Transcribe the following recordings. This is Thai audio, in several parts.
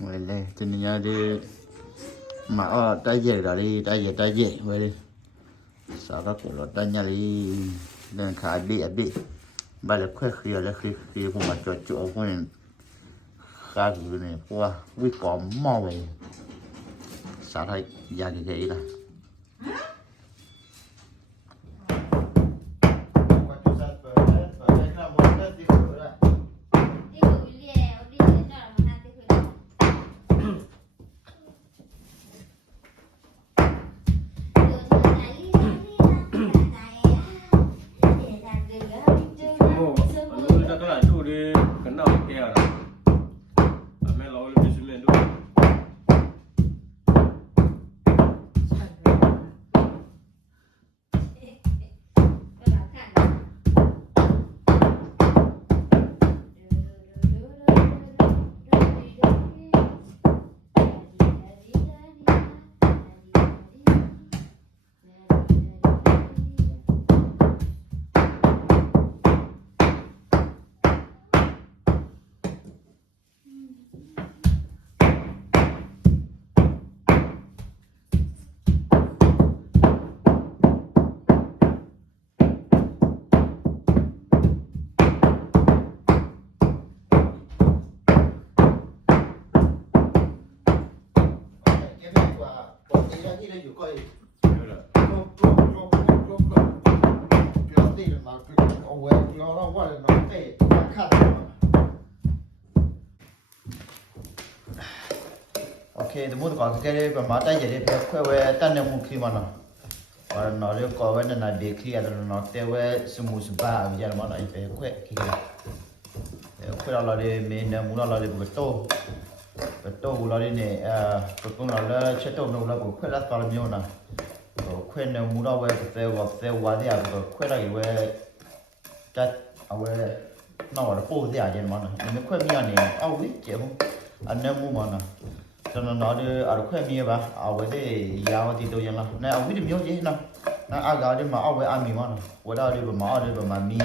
vậy đây cho nên nhớ đi mà ở trái dẻ đó đi trái dẻ vậy đi sau đó của nó trái nhà đi nên khá bị bây giờ khỏe khi cũng mà chỗ của nên khá cái này qua với có mò vậy sao thấy ra cái này ok thì muốn có cái đấy mà trái gì đấy phải về tan được một khi mà nó được có cái này bị khi nó tiêu về smooth ba bây giờ mà nó phải quét khi quét là đi mình muốn là đi bật tô là đi này cũng là chế tô nó là quét là tao nhiều nè quét nếu muốn là về qua thì quét là về cái về nó là phố thì à vậy mà mình quét miếng này ao ít chứ không anh em mua mà cho nó đi ở khoe mía ba ở với cái giàu thì tôi nhận là này ở với điểm yếu gì nào nó ăn gạo đi mà ở với ăn mì mà ở đó đi mà ở đây mà mía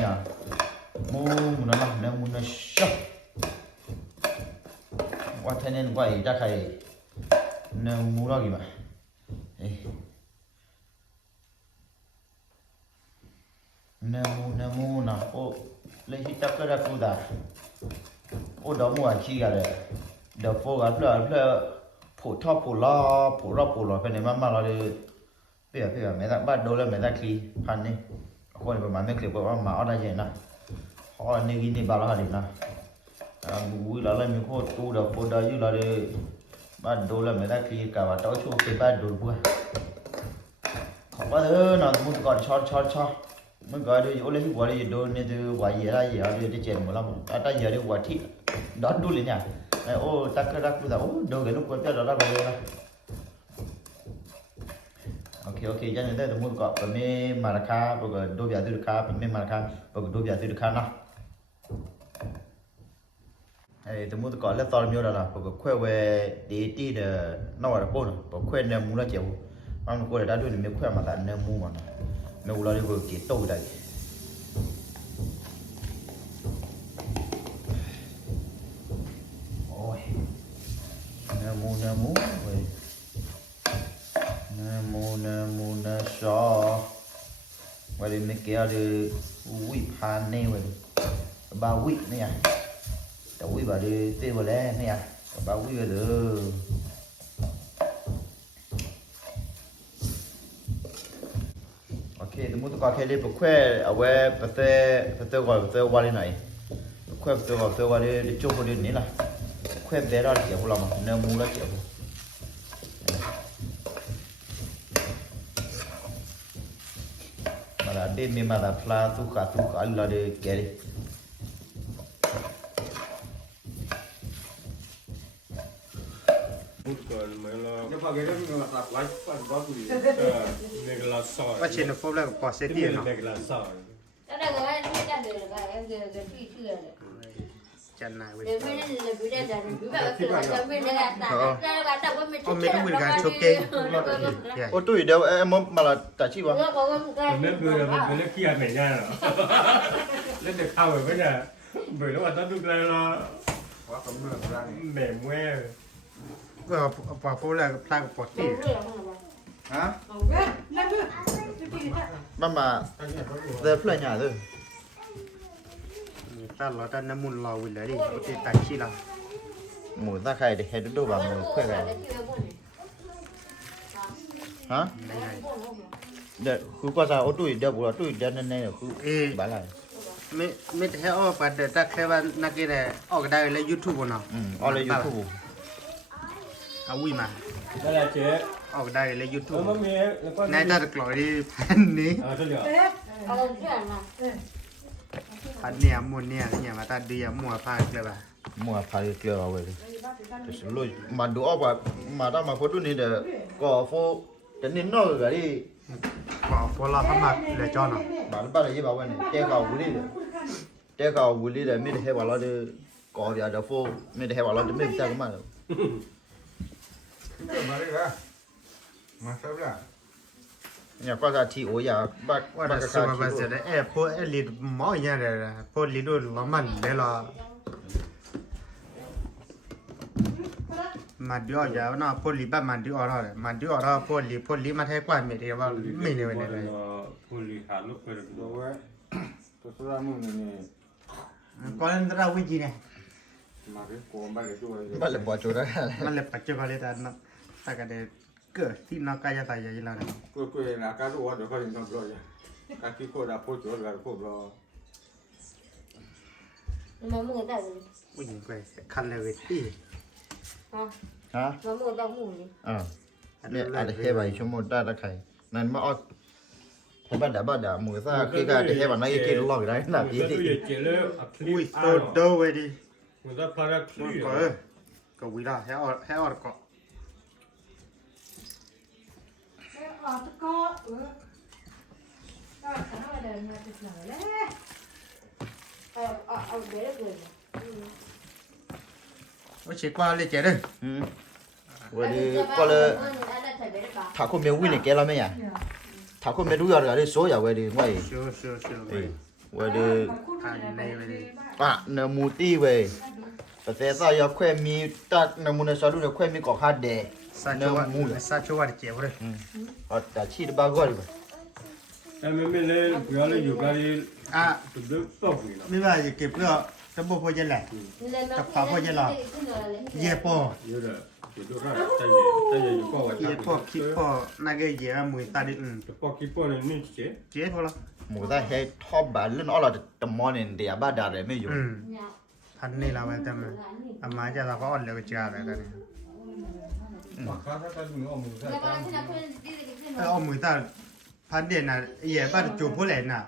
mua nó làm nên mua nó shop qua thế nên quay ra khai nên mua đó gì mà nên mua nào ô lấy hít tắc cái ra cô ta ô đó mua chi cả đấyเดี๋ยวโฟกัสเพื่อผูทอผูล้อเป็นในมาเราเลยเพื่อไม่ได้บ้านโดนแล้วไม่ได้คลีพันนี่คนประมาณไม่คลีบอกว่าหมาอะไรอย่างนะเพราะนี่กินนี่บาร์ละดินะบุ้ยเราเลยมีโคตรตู้เดี๋ยวโฟได้อยู่เราเลยบ้านโดนแล้วไม่ได้คลีกับว่าเต้าชูไปบ้านโดนบัวขอบว่าน่ะมึงก่อนช็อตมึงก่อนดูโอ้เลยหัวเลยโดนเนี่ยดูว่าเยอะอะไรเยอะเลยจะเจ็บหมดแล้วแต่เยอะเลยหัวที่ดอดดูเลยเนี่ยô ta cứ đặt ra ô đồ cái lúc quay đó bây giờ ok cho nên đây là muốn gọi về mê maraka và đồ bia từ cá mê maraka và đồ bia từ cá nào đây tôi muốn gọi là tao nhiều là và quay về đi để nó là bốn và quay nem muốn là chịu ăn quay đã đuổi mình quay mà là nem mua mà nem là đi vừa kỹ tô đây Namu so vậy thì mình kéo đi whip hand này vậy ba whip này à đầu whip vào đi tiêu vào đây này à ba whip vào được ok tôi muốn tôi có cái đi bực khoe ở về bật tê qua đây này khoe bật tê qua đi chụp vào đi này là khoe bé đó là kiểu làm mà nếu muốn là kiểu mà đêm mình mà là pla tu cả là để kể đi còn mấy lo nhưng mà cái đó mình là tập lái phần đó thì này là sỏiว่าเชนโฟมแล้วก็ปอเซตี้เนาะ này là sỏi แล้วเราก็ไม่ได้เดินไปเดินกันที่เชื่อเลย จันนายเว้ย เดินไม่ได้เดินไม่ได้เดินไม่ได้เดินไม่ได้แต่แต่ว่าไม่ โอ้ไม่ต้องเป็นการโชว์เก่ง ô tôi đều em mà là tại chi vậyแล้วก็ว่ามัน mình biết là mình biết kia này nha rồi lên được thao rồi bây giờ bởi lúc mà tao được là lo ว่าผมเมื่อไร mềm ngoe ก็พอพูดแล้วพลาดปอดที่ ฮะบ้ามาเดี๋ยวเพื่อนหยาด้วย ตาเราตาน้ำมันรอวิ่งเลยดิโอเคตัดขี้เรา หมูตาใครเด็กเห็ดดูแบบหมูเพื่อนกันฮะ ได้ไง เดี๋ยวคือก็จะเอาตุ้ยเดี๋ยวบุรุษตุ้ยเดี๋ยวนั่นเนี่ยคือบ้าอะไร ไม่ให้ออกไปแต่ถ้าแค่ว่านักเรียนออกได้เลยยูทูบเนาะ เอาเลยยูทูบ เอาวิ่งมา นั่นแหละเจ๊ ออกได้เลยยูทูบ มันมีแล้วก็ นายตาตะกลอยดิพันนี้ เฉลี่ย เอาเพื่อนมา พันเนี่ยมุนเนี่ยมาตาดีมัวพาเลยป่ะ มัวพายเกลือเอาไว้เลยลุยมาดูเอาแบบมาตั้งมาพูดนี่เดี๋ยวก็ฟูจะนินน้อยกันดิ ขอพอเราเข้ามาเลยจอเนาะ บ้านบ้านอะไรยี่บ้าวันนี้เจ้าเก่าวุ้ยเลยเจ้าเก่าวุ้ยเลยไม่ได้ให้ว่าเราจะก่อเดี๋ยวฟูไม่ได้ให้ว่าเราจะไม่ได้ก็มาเลย มาเลยครับมาสับละ เนี่ยก็จะที่โอ้ยบ้าน ว่า บ้าน จะ ก็ ส จะ มัยเสร็จพวกลิดหมออย่างเงี้ยพวกลิดดูล้อมันเลยล่ะมาดูอ่ะเนาะพวกลิดบ้านมาดูอ่ะพวกลิดมาแท้กว่าไม่ได้ว่าไม่เนี่ยเลย ผู้ลิขานุไปดูว่าตัวสุรามุ่งนี่ ก่อนนั้นเราวิ่งจีเนี่ย มาเป็นโกงบ้านเลยด้วย บ้านเลยบ่จุดได้ มันเลยปัจจุบันเลยแต่เนาะแต่ก็เด็กเกิดที่นักกายตายอย่างนี้แล้วเนี่ย กูนะการรู้ว่าเดี๋ยวเขาจะทำร้อยการที่โคตรพูดจดกันพูดรอ มามือแต่เลย วิ่งไปคันเลยที่ ฮะ มามือต้องหูนี่ เนี่ยอาจจะให้ใบชั่วโมงได้ละใครนั่นมาเอาให้บ้านด่าหมูซ่าคือการจะให้บ้านนั้นกินหลอกได้หนัก กู ยี่ จะ สิ ดูเจเลยคลิ อุ้ย ป โตโตเว้ยดิ กูจะพาราคลิป ก็วิ่งละให้ออดก็ เอาเดี๋ยวเกิน ว่าเช็คว่าเลยเจ๊เลย วันนี้ก็เลยถ้าคุณไม่วิ่งเนี่ยแกเราไม่อ่ะถ้าคุณไม่รู้อะไรเลยโซ่อย่าไว้ดิไว้ เชื่อไว้ดิ คันเลยเว้ยดิ เนื้อมูตี้เว้ยแต่ถ้าอยากแค่มีตัดเนื้อมูในซอสดูแค่มีกอกฮัดเด ซาชัวเจ๊เลย แต่ชีดบ้าก็ดิ แต่ไม่เลยกูอยากเลยอยู่กันตัวเด็กตัวกูนะ ไม่ว่าจะเก็บเพื่อจะบอกพ่อจะแหละเย่พ่อ เยอะเลยอยู่ด้วยกันแต่อยู่ก็ว่า เย่พ่อคิดพ่อนักเย่มือตาดิ แต่พอคิดพอเนี่ยนี่เจ๊ เจ๊พอละ หมูได้ให้ทอบบ้านเล่นอะไรแต่มอนี่เดี๋ยวบ้าด่าเลยไม่อยู่ พันนี่เราไปทำอามาจะเราก็อ่อนเลยก็จ้าเลยตอนนี้ ข้าวถ้าดูเอามือใส่จาน เอามือตาพันเดียน่ะเย่บ้านจูบผู้เล่นน่ะ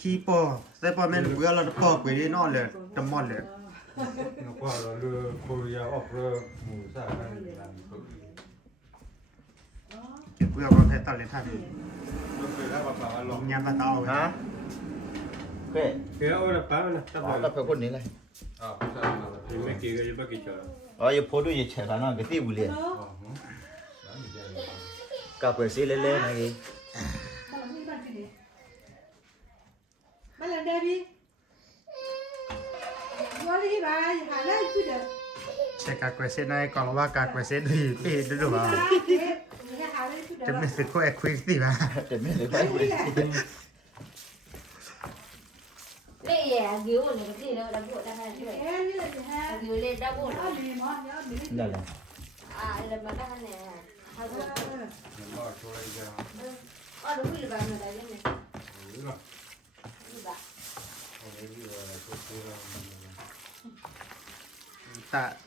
ขี้พ่อแต่พ่อแม่เบื่อเราพ่อไปได้นอนเลยตะมอนเลย แล้วก็เราเลือกโคเรียออกเรือหมูใส่กัน เก็บเพื่อก็แค่ตอนเล่นท่า เคยแล้วก็มาลอง ยามมาเตา ฮะโอเค เคยเอาละป้านะตับ อ๋อแล้วเพื่อนคนนี้เลย ใช่มาแล้วไม่กี่ก็ยังไม่กี่เจอ อ๋ออย่าพูดด้วยอย่าแฉกันนะก็ที่บุเรียนกับเปิดซีเล่ๆนะกี้ มาแล้วเดบี้วันนี้ไปหาได้คือเด้อ เช็คการเกษตรในก่อนว่าการเกษตรดีพี่ดูดูว่าจะไม่สึกก็แอคควิสติป่ะ แต่ไม่ได้ไปบุเรียน เล่ยกิ้วเนี่ยก็ที่เราดับบุได้ให้ด้วย เอ้ยนี่แหละสิฮะ กิ้วเล่ดับบุ เอาดีมั้งเดี๋ยวดี นั่นแหละ เรามาได้เนี่ยเขาจะ ก็ช่วยจะ ดูวิลบาร์มาได้ยังไง รู้หรอเอาไว้ที่ว่าช่วยเรา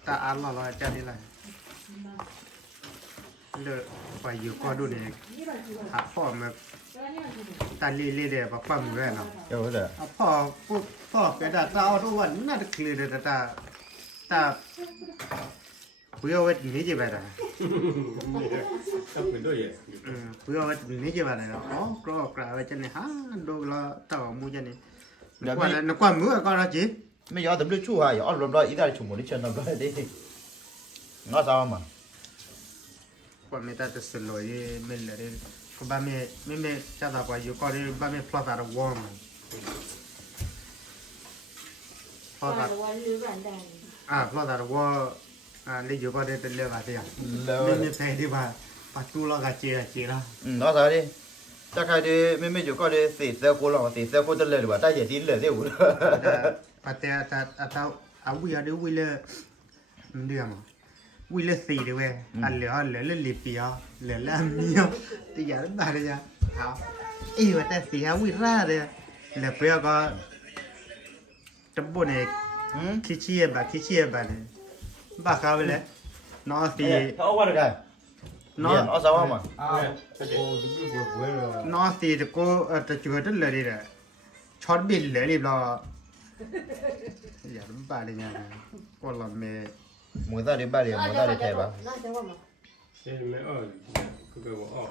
ตาอันเราจะนี่แหละเลือกไปอยู่ก็ดูเนี่ยหาพ่อมาตาลีเดียบปั้มอยู่แล้วเนาะ เดี๋ยวเดี๋ยว พ่อปุ๊บพ่อกระดาษตาเอาทุกวันน่าจะคลีเลยตาเพื่อว่านี้จะไปไหน ถ้าเป็นด้วย เพื่อว่านี้จะไปไหนเนาะอ๋อกรอกระไว้จะเนี่ยฮะดูละต่อมูจะเนี่ยนักความมือก็ละจี ไม่ยอมแต่ไม่ชั่วอ่ะอย่าอ้อนรวมร้อยอีกได้ชุ่มหมดที่เชิญรวมร้อยดิง้อซ้ำมา ความไม่ตัดสลอยไม่เลยก็บ้าไม่จะตาไปอยู่ก็ได้บ้าไม่พลาดอะไรวอร์มพลาด วันหรือวันใด พลาดอะไรวอ เลยอยู่ก็ได้เป็นเรื่องอะไรอ่ะ แล้ว ไม่แพ้ที่ว่าปัจจุบันก็เจละ nó sao đi chắc hay đi mấy chỗ có đi xịt xe cô lò xịt xe cô tên lên được ta chỉ tin lên đi uống แต่เอาวิเดี๋ยววิเลยเดือมวิเลยสี่เดียวอันเหลือเล่นลิปีอ่ะเหลือแล้วมีอ่ะตีอย่างนั้นได้เลยจ้ะเอาว่าแต่สี่วิร่าเลยเหลือเปรี้ยวก็จะบ่นเอกขี้เชี่ยแบบนี้บ้าเขาไปเลยน้องสี่ เขาว่าอะไรน้องเอาสาวมา น้องสี่จะก็จะช่วยตั้งเลยดิช็อตบินเลยรีบรออย่าบ้าเลยเนี่ยก็ลองเมย์ มือตาดีบ้าดีมือตาดีแทบอ่ะ เฮ้ยไม่ก็ว่า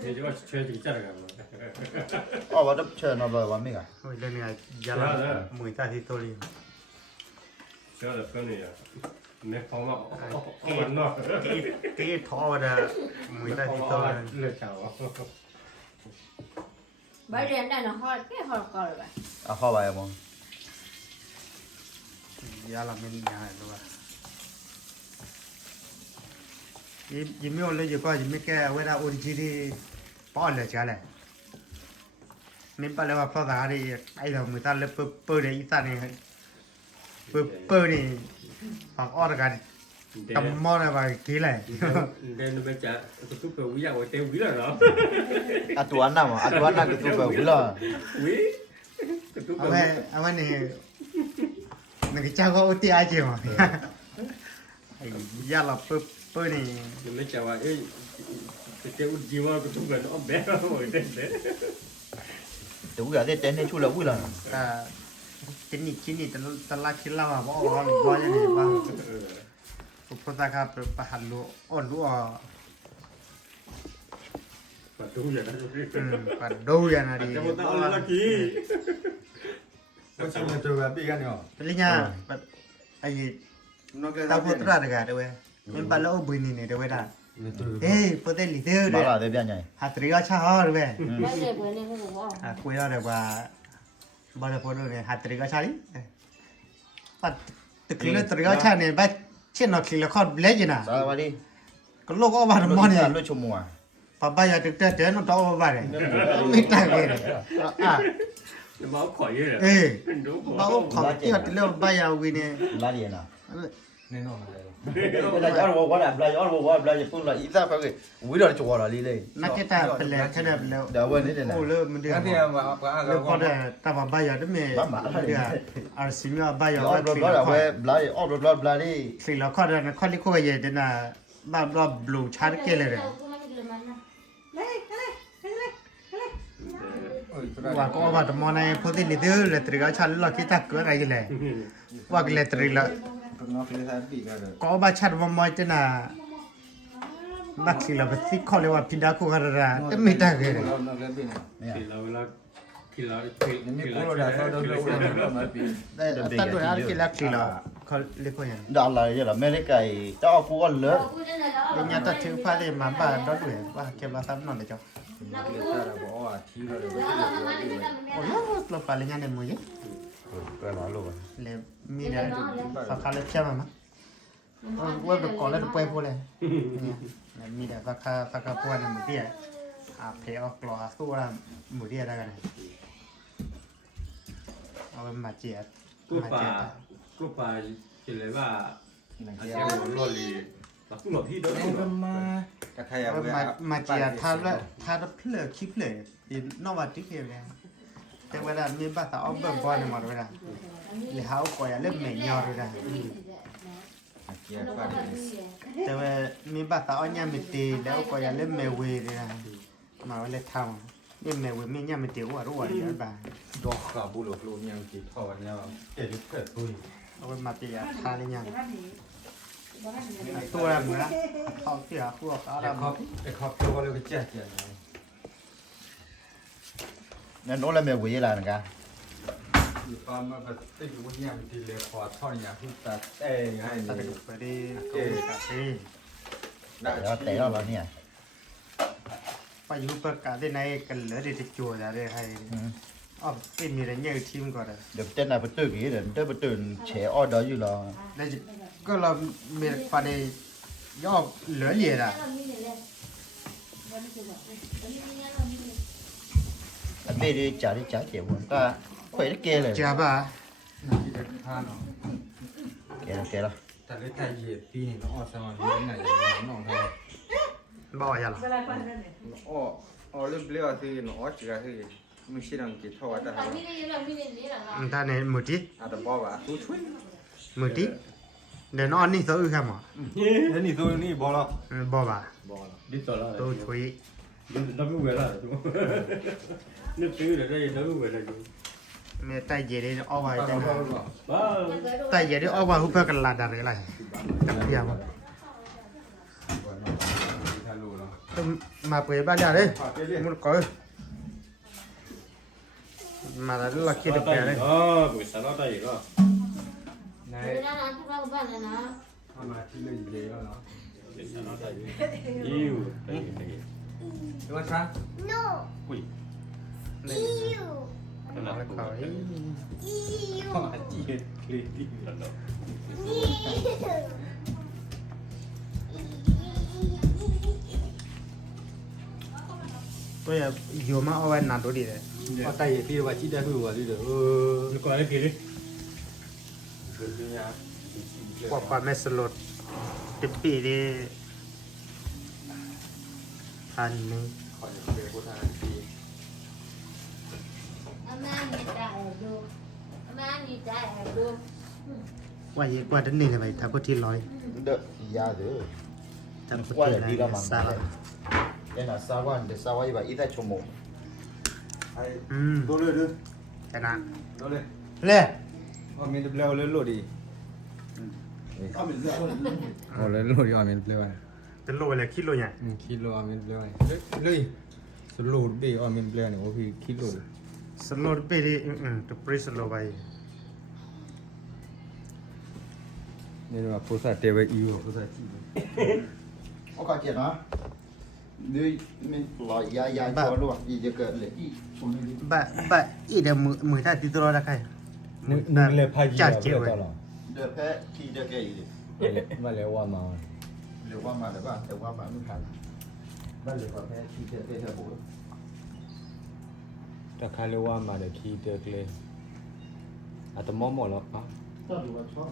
เดี๋ยวจะช่วยถึงจัดกัน อ๋อว่าจะเชิญมาแบบว่าไม่กัน โอ้ยเรื่องนี้ยาละมือตาที่ตัวนี้ เชื่อแต่เพื่อนนี่ไม่พอมาวันนอก ตีท้อเด้อมือตาที่ตัวนี้ เลือดเช้า Bởi vì đây nó hơi cái hơi coi rồi. เอาเข้าไปมั้ง ยาละไม่ยาตัวยิ้มไม่ออกเลยอยู่ก็ยิ้มไม่แก้เวลาอุ่นจีดีป้อนเลยจ้าเลยไม่ไปเลยว่าภาษาดีไอ้เรามือตาเลยเปิดเลยอีสานนี่เปิดนี่ฝั่งอ้อกันกำมอนะว่ากี่เลย เดินไปจะตุ๊กวิญญาณเต็มวิญญาณเหรอ อ่ะตัวนั้นมั้งอ่ะตัวนั้นก็ตัวแบบว่า วิตุ๊ก เอาไว้นี่มันก็เจ้าก็อุติอาจิมาไอ้ยาละเปิดนี่ ไม่จะว่าเอ้ยเจ้าจีว่าก็ตุ๊กกันอ้อมแบบโอ้ยเด็ด ตัวอย่างที่เจนให้ช่วยเราวิ่งเลย ชิ้นนี้ตลาดคิดเราว่าว่าอย่างนี้ว่าภาษาครับประหันรู้อ่อนรู้อ่ะ ปัดดูอย่างนั้น ปัดดูอย่างนั้นดี จะมาเอาละกี้ ก็ชิมมาตัวแบบนี้กันเนาะ เป็นยังไงไอ้ตาพุทธราชกันด้วยมันบาลโอบุญนี่ด้วยนะเฮ้ยพุทธลิเดียวด้ มา วย ละเดี๋ยวเปลี่ยนไง ฮัตริกาชาฮอร์ด้วย Bởi vì bữa nay không có. คุยอะไรว่าบาลพูดเนี่ยฮัตริกาชาลิปัดตึกเลือดตริกาชาเนี่ยแบบเช่นนักศิลป์คอร์ดเล็กนะ สวัสดี ก็โลกอวานมันเนี่ย ลุชมัว ป้าป้ายาตึกเต้นต้องอวานเลยไม่ต่างกันอ่ะ มาข่อยเลย เอ้ย ดู บ้าของที่ว่าที่เรียกป้ายาวินเนี่ย ลาเดียนะ แน่นอนเลย เวลาย้อนบอกว่าแบบเวลาย้อนบอกว่าเวลาจะพูดอะไรอีซ่าเขาเลยวิ่งเราจะว่าอะไรเลย นักกีฬาเป็นแล้วแค่นั้นเป็นแล้ว เดี๋ยววันนี้เดี๋ยวนะ โอ้เริ่มมันเดือด งั้นที่มาว่า เริ่มพอได้แต่ว่าป้ายาได้ไหมเดือดอาร์ซิมีว่าป้ายา ย้อ ว่าน รถ คลี รถ ละ เอา ค ไว้ ร บลาออกรถบลาดิ คลีละครนั้นครที่คุยเย็นน่ะบ้าบ้าบลูชาร์จเกเลย ว่าก็ว่าแต่มอในพอดีลิเดอร์เลตริกาชันละคิดตักก็อะไรเลยว่าเลตริละ ก็น้องเคยทานปีกันเลย ก็ว่าชัดว่ามอยจะน่ะบักสิละบักสิเขาเรียกว่าพิดาคุการะแต่ไม่ได้เลย เราน้องเล่นปีเนี่ย ที่เราเวลาที่เรา นี่กูเราได้เขาโดนเราน้อยปี แต่ตัดด้วยอะไรกินละกิละเขาเรียกว่าอย่าง ดาราเยอะละไม่ได้ไก่เจ้ากูก็เลิศ ยังยังตัดถึงพาได้มาบ้านดอด้วยว่าเก็บมาซ้ำนอนเลยจ้ะ เกี่ยวกับบอกว่าที่เราได้ โอ้ยเราไปเลยงานในมือ ก็ร้อนลูก เลยมีเนี่ยฝากคาเล็บใช่ไหมมั้งว่าแบบก่อนแล้วไปพูดเลยมีแต่ฝากพวกนั้นมือเดียเพลออกกลอสู้ละมือเดียได้กันเอาไปมาเจียด กูป่าจะเลยว่าอาเซียนหัวล้อลีเราพูดหลอกที่เดิม ก็มาแต่ใครเอา มาเจียดทาเพลคลิปเลยอีนอกวัดที่เกี่ยวเลยแต่เวลามีบ้าตาอ้อมเบิ่งก่อนหมดเวลาเลยหาก่อยเล่มเหม่ยอเลยนะ เกี่ยวกับ แต่ว่ามีบ้าตาอ้อยยามิตีแล้วก่อยเล่มเมเวเลยนะมาเวลาทำเล่มเมเวไม่ยามิตีว่ารู้ว่าเยอะบ้าง ดอกกับบุหรี่ลูกยังติดคอเนี่ยเกี่ยวกับเกิดตุย เอาไปมาเจียดทาเลยยังตัวอะไรมือละเขาเสียพวกเขา ไอ้ ดำ ครอบไอ้ครอบตัวเราก็เจ๊เจ๊ นั่นโน้นแล้วแม่วิ่งอะไรนะกัน อยู่ตอนมาแบบติดวันเนี่ยมันทีเลยคอท่อนอย่างที่ตัดเอ้ยให้ ตัด นี่ ไปดีเกะเซ่ เดี๋ยวเตะเราเนี่ย ไปอยู่ประกาศได้ในกันเหลือเด็กจั่วจะได้ให้ อ๋อเป็นมีอะไรเงี้ยทีมก่อนเลย เดี๋ยวเต้นไหนไปตื่นกี่เดี๋ยวเต้นไปตื่นแฉออเดอร์อยู่หรอ แล้วก็เรามีปลาเดยย่อเหลือเหลียดอ่ะ แต่ไม่ได้จ่ายเจ็บวันก็ค่อยได้เกเลย เจ้าป่ะ น่าที่จะทานเนาะ เกแล้ว แต่เล็กแต่เหยียบปีนี่เราออกสมาธิไหนน้องทำ บ่อยาหรอ เวลาคนนั้นเนี่ย อ๋อเรื่องเลี้ยวที่น้องออจิกาที่ไม่ใช่ดังกี่ทอดแต่ ท่านในมือที่ อาจจะบอกว่าตู้ช่วย มือที่เดี๋ยวนอนนี่ซื้อครับหมอ แล้วนี่ตัวนี้บอกแล้ว บ่ป่ะ บอกดิต่อแล้ว ตัวช่วย nó mới về lại chú nước tứ là đây nó mới về lại chú เมื่อใต้เย็นนี่เอาไว้จัง ba ใต้เย็นนี่เอาไว้หุบเพื่อกันลาดอะไรอะไรจังเดียว ทารูแล้ว ต้องมาเปิดบ้านยาเลยมุดก้อยมาแล้วเราคิดดูแกเลย buổi sáng nó tay đó ใน เอามาที่เลยเยอะเนาะ buổi sáng nó tay yêu tay tay ดูว่าช้า ui นี่ cái เอา nào เลย cũng เขา เข้ามาจี lên đi lần đầu ตัวอยู่มาเอาไว้นานตัวดีเลย เอาไตที่ว่าจีได้คือว่าดีเด้อ nó coi cái kia đi กว่าไม่สลดติดปีดีพันนึง ขอจะเป็นผู้ทหารที ว่าเยอะกว่าดันนี่เลยไปทับก็ที่ร้อย เด้อยาเด้อ ทับก็ กว่า ที่ จะดีละมัน สาม เดี๋ยวนะซาวันเดี๋ยวซาวันอีกแบบอีกแต่ชั่วโมง ไอ้ตัวเลยดู ชนะ ตัวเลย เล่ ว่ามีตัวเร็วเลยโหลดดีเอามีตัวเลยโหลดดีเอามีตัวเร็ว เป็นโลอะไรคิดโลใหญ่ คิโลเอามีตัวเร็วเลยสโลดบีเอามีตัวเร็วเนี่ยว่าพี่คิโล สโลดปีดีตัวปริสโลไป นี่ว่าผู้สาเตวอีวผู้สาจี โอเคเจ็ดนะดูมันลอยยาชัวร์ด้วยอีจะเกิดเลยอีชมเลย บะอีเดี๋ยวมือถ้าติดตัวแล้วใคร นึกเลยพายี จัดเกี่ยว ตลอด เดี๋ยวแพ้ที่เดี๋ยวแกอีก มาแล้วว่ามา หรือว่ามาแต่ว่ามาไม่ทันบ้านเหลือแพ้ที่เดี๋ยวแกจะปวด แต่ใครเรียกว่ามาเดี๋ยวขี้เตือกเลยอาจจะมอหมดแล้วปะ ชอบดูว่าชอบ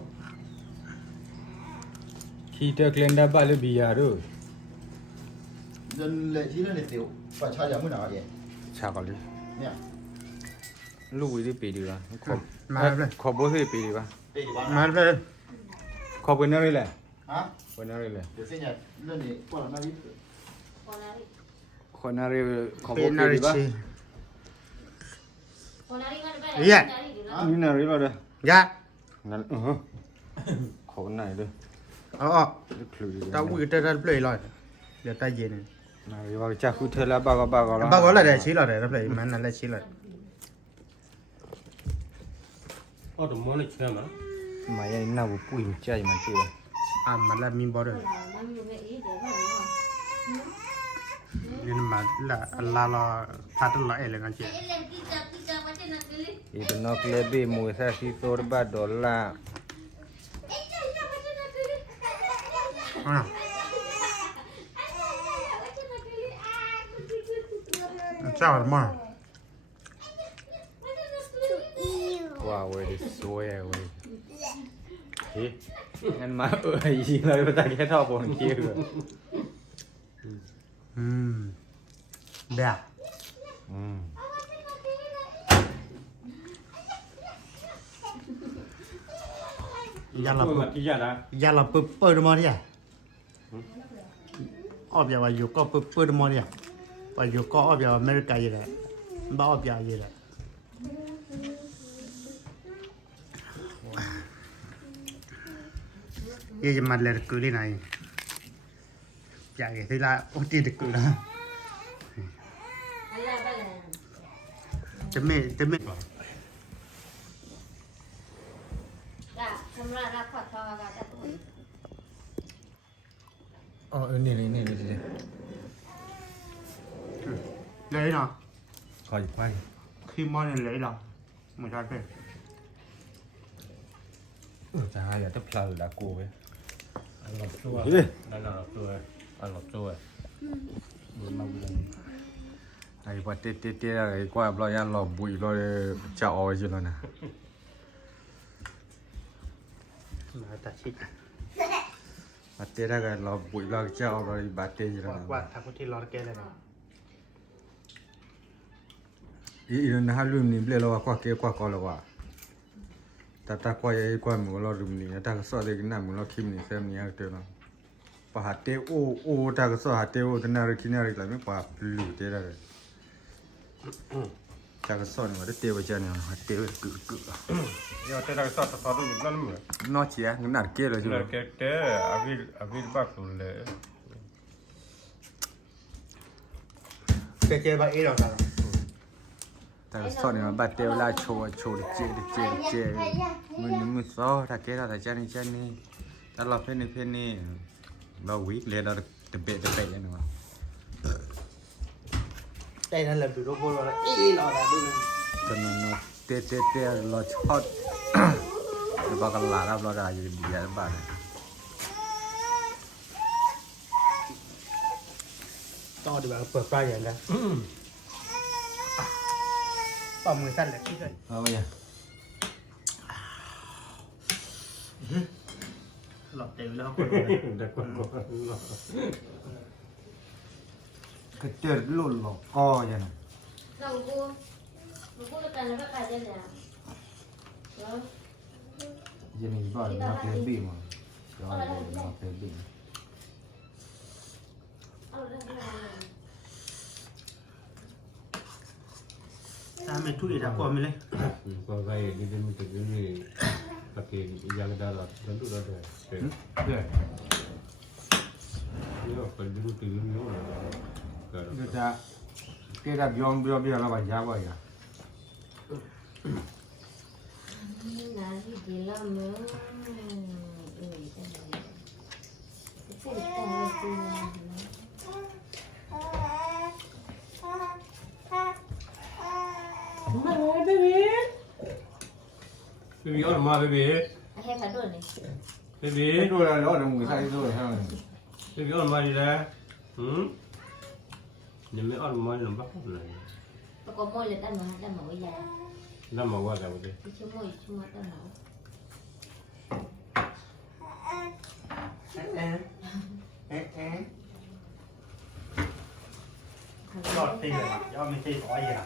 ขี้เตือกเล่นได้บ้าเลยบียาด้วย เดินเลยที่นั่นเลยเตียวป่าชาอย่างมื่อไหร่เอง ชาเกาหลี เนี่ย ลูกวิธีปีดีป่ะขอ มาเลย ขอโบสิปีดีป่ะ เตียวบ้าน มาเลย ขอเป็นอะไรเลย ฮะ เป็นอะไรเลย เดี๋ยวเส้นใหญ่เรื่องนี้ก่อนหน้านี้ ขอนารีขอโบ เป็น ปี นาฬิ ดีป่ะ ชี นี่นารีเราเด้ ยะ งั้นขอไหนเด้อ เอาออก คลุย ตาวิ่งจะเปลยลอยเดี๋ยวตาเย็น นารีว่าจะคุยเธอแล้วบ้าก็บ้าก็แล้ว บ้าก็เลยชี้เลยเปลยมันนั่นเลยชี้เลย ở tụi món này chơi mà มาอย่างน่าบุปุยใจมันตัว มันละมีบอลนี่มันละพัดละเอเลยกันเชีย อีเป็นนกเลบีมูซาซิโตรบาดอลลาร์ เจ้ามา ว้าวเว้ยสวยเว้ยเฮ้ยงั้นมายิงเลยไปตาแค่ท่อบนคิว เบียยาลา ui mặt đi ra đã ยาลาเปิดมาเนี่ยออบยาวอยู่ก็เปิดมาเนี่ยว่าอยู่ก็ออบยาวอเมริกาอยู่แหละบ้าออบยาวอยู่แหละยี่จะมาเล่นกุลีไหนอยากที่ละโอ้ตีดึกนะจะไม่ อ๋อนี่เลยเลยเนาะ ขออีกไป ค khi món này lấy đâu mày ra đây จะหาอย่าจะพลาดละกูเว้ย หลบตัวนั่นหลบตัวหลบตัว ไอ้พอเตะอะไรกว่าเราอย่าหลบบุยเราจะเอาอยู่แล้วนะ mà ta chít พอเตะได้ก็เราบุยเราจะเอาเราบาดเตะอยู่แล้ว quạt thằng có thể lọt cái này nào อีนั่นฮะลืมนี่เปล่าเรากว่าเกี่ยวกว่าก็แล้วว่าแต่ตากว่าไอ้กว่ามึงเราลืมนี่แต่ก็สอดได้กินน้ำมึงเราคิมนี่เซมนี่เอาเตะเนาะปะหาเตะโอ้แต่ก็สอดหาเตะโอ้แต่น่ารักที่น่ารักเลยไม่ปะลูเตะได้เลยแต่ก็สอดว่าเตะไปเจอเนี่ยหาเตะกึก เดี๋ยวแต่เราสอดดูอยู่นั่นมั้ง นอเชียงั้นน่าเกลียดเลยจุ๊ เราเก๋เก๋อวิลบักตัวเลย chơi vậy đâu sao แต่ก็สอดเนี่ยบาดเตะเวลาโชว์เจมึงซ้อถ้าเกลียดถ้าเจนี่แต่เราเพ่นนี่เราวิกเลยเราเตะเลยนะ đây là lần từ đâu vô là ý lọt là đúng không จนเตะเราชอบแล้วบอกกันหลาเราได้อยู่ดีๆบ้าน to thì bảo bật ra vậy đó bỏ mười săn lại cái เอาไปยัง lọt đều đó เด็กคนก็ ก็เจอหลุดหลอกก้อยัง เรากูแล้วกันแล้วก็ไปได้แล้วแล้ว ยังมีบ้านมาเพลย์บีมั้งก็มาเพลย์บี เอาเรื่องอะไร ta mày thui đã qua mày lấy ก็ใครนี่เป็นมิตรนี่ตะเกียงยังได้ละนั่นดูได้เป็น เพื่อน นี่ก็เป็นดูตื่นอยู่นะก็ ก็จะเกี่ยวกับยอมเราไปยาวไปอ่ะ นี่นะที่ดีแล้วมึงแต่ไหนพูดแต่ละตัว Baby on ma baby ให้เขาดูหน่อย baby ไม่ดูแล้วเราต้องมือใส่ด้วยใช่ไหม baby on ma đi ra nhưng mấy on ma làm bắt này ประกอบมวยเลยด้านหนูวิญญา nó mà qua đâu đi ที่ชื่อมวยชื่อมวยด้านหนู lọt thì là do mình chơi có gì nào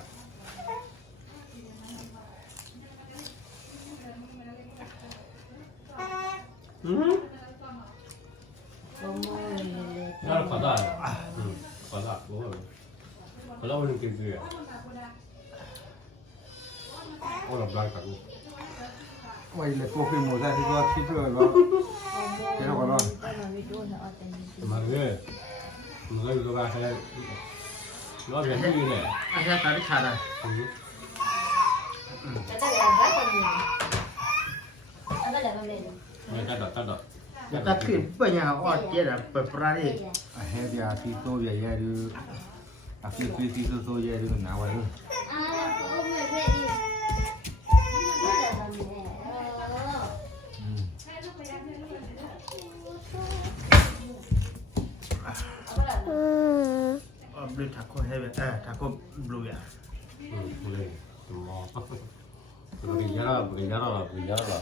nó là phật à phật à bố rồi phật lâu đừng kêu kìa ô làm lại cả luôn ไว้เลยตัวขึ้นหมดได้ที่ก็คิดด้วยว่าเดี๋ยวเราก็รอ mà ghê mà ghê tôi ba sẽ nó về cái gì này anh ra cái khả này แล้วก็แล้วก็คนหนึ่งแล้วก็แล้วก็เลย người ta đợt người ta thuyền bây giờ họ kia là bật ra đi เฮ้ยเดี๋ยวที่โตใหญ่ๆดูอ่ะที่โตใหญ่ดูหนาวเลย อ่าก็ไม่เพ่ดิไม่ได้ทำแน่blue taco hay vậy taco blue à lên mò bị giá rồi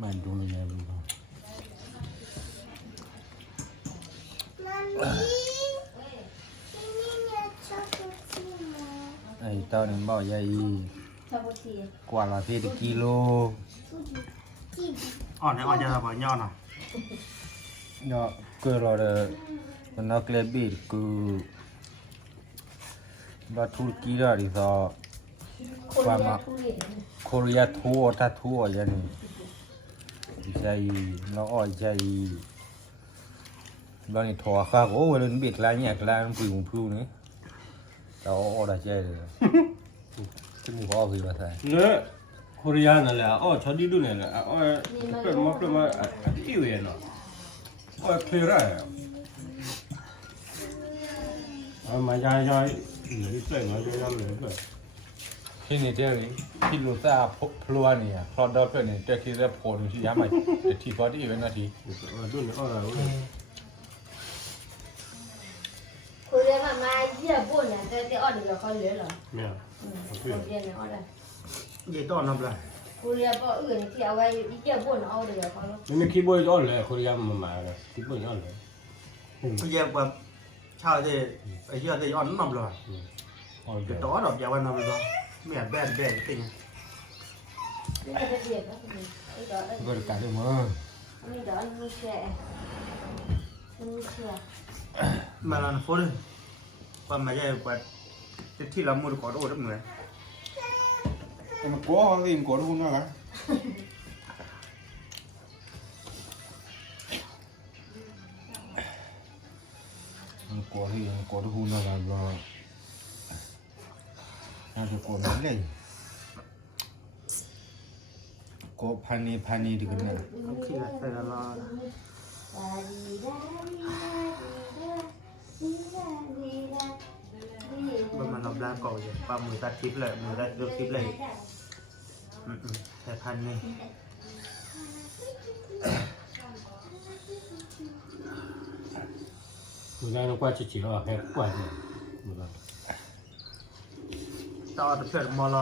mình đúng là nhà luôn này tao đừng bảo dây ชอบที quả là phê được kilo on này on cho vào nho nào nó cơ rồi là nó kêu bị cứ và thu ký ra thì sao คนเรียนทุเรียน Korea thua ta thua vậy này dây nó ỏi dây bao nhiêu thò khác ố lên biệt là nhạc là nó phù nữa tao ỏi là dây rồi cái gì có gì mà thầy nữa Korea นั่นแหละอ๋อชอดีดูเนี่ยแหละอ๋อเป็นมาที่เวียนเนาะอ๋อเคลียร์อ่ะอ๋อมายายหรือใส่มาจะทำหรือเปล่า ที่นี่เจ้านี่ที่ลูซ่าพลัวเนี่ยคลอดดอเป็นเนี่ยเจ้าคิดจะโผล่ที่ยามไหมแต่ที่พอดีเป็นนาที ดูเนี่ยอ๋อ คุยเรื่องมาเยี่ยบุญเนี่ยแต่อ่อนเดี๋ยวเขาเหลือเหรอ เนี่ย คุยเรื่องเนี่ยอ่อนเลย เย่ต้อนรับเลย คุยเรื่องพออื่นที่เอาไว้เยี่ยบุญเอาเดี๋ยวเขา นี่คีย์บอร์ดอ่อนเลยคนยังมาเลยคีย์บอร์ดอ่อนเลย เย่แบบชาวที่ไอ้เหี้ยที่ย้อนนำเลย อ่อนเล เดี๋ย ยว ต้อนรับอย่าวันนำเลยไม่แบนติง นี่จะเรียกก็คือ ก็การได้มั้ง นี่เดี๋ยวนี่แช่นี่แช่ มาลันโฟล์ความหมายใหญ่กว่าที่เราหมดก่อนโอ้ทั้งเหมือน มันก้อสิมันก้อทุกคนน่ะละมันก้อที่มันก้อทุกคนน่ะละก็น่าจะก้อไม่เลยก้อพันนี่ดีกันนะ โอเคใส่ละลาประมาณเราบลาก่อนอย่างปั๊มมือตัดคลิปเลยมือตัดดูคลิปเลยแต่พันนี่ มึงได้ต้องกว่าชิๆแล้วแค่กว่าเนี่ยมึงก็ ต่อเพื่อนมอล